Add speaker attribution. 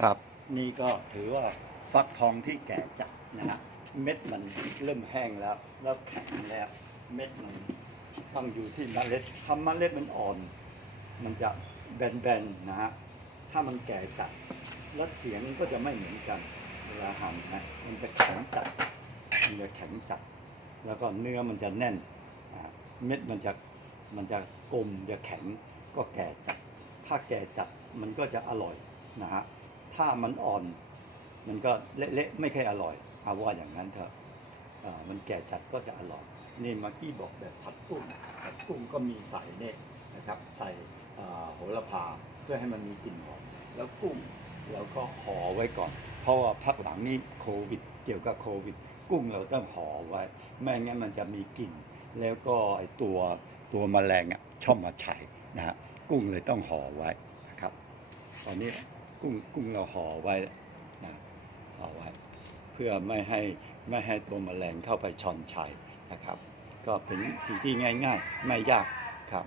Speaker 1: ครับ นี่ก็ถือว่าฟักทองที่แก่จัดนะฮะเม็ดมันเริ่มแห้งแล้ว แล้วแข็งแล้ว เม็ดมันต้องอยู่ที่เมล็ดถ้าเมล็ดมันอ่อน มันจะแบนๆนะฮะถ้ามันแก่จัดแล้วเสียงก็จะไม่เหมือนกันเวลาหั่นนะมันจะแข็งจัดมันจะแข็งจัด แล้วก็เนื้อมันจะแน่นเม็ดมันจะมันจะกลมจะแข็งก็แก่จัด ถ้าแก่จัดมันก็จะอร่อยนะฮะ ถ้ามันอ่อน มันก็เละๆไม่ค่อยอร่อยเอาว่าอย่างนั้นเถอะมันแก่จัดก็จะอร่อยนี่มื่อกี้บอกแบบผัดกุ้งผัดกุ้งก็มีใส่เนี่ยนะครับใส่โหระพาเพื่อให้มันมีกลิ่นหอมแล้วกุ้งเราก็ห่อไว้ก่อน เพราะว่าพักหลังนี้โควิด เกี่ยวกับโควิด กุ้งเราต้องห่อไว้ ไม่งั้นมันจะมีกลิ่น แล้วก็ไอตัวตัวแมลงอะชอบมาไฉนะฮะกุ้งเลยต้องห่อไว้นะครับ ตอนนี้ กุ้งกุ้งเราห่อไว้นะห่อไว้ เพื่อไม่ให้ไม่ให้ตัวแมลงเข้าไปชอนชัยนะครับ ก็เป็นวิธีที่ง่าย ๆ ไม่ยากครับ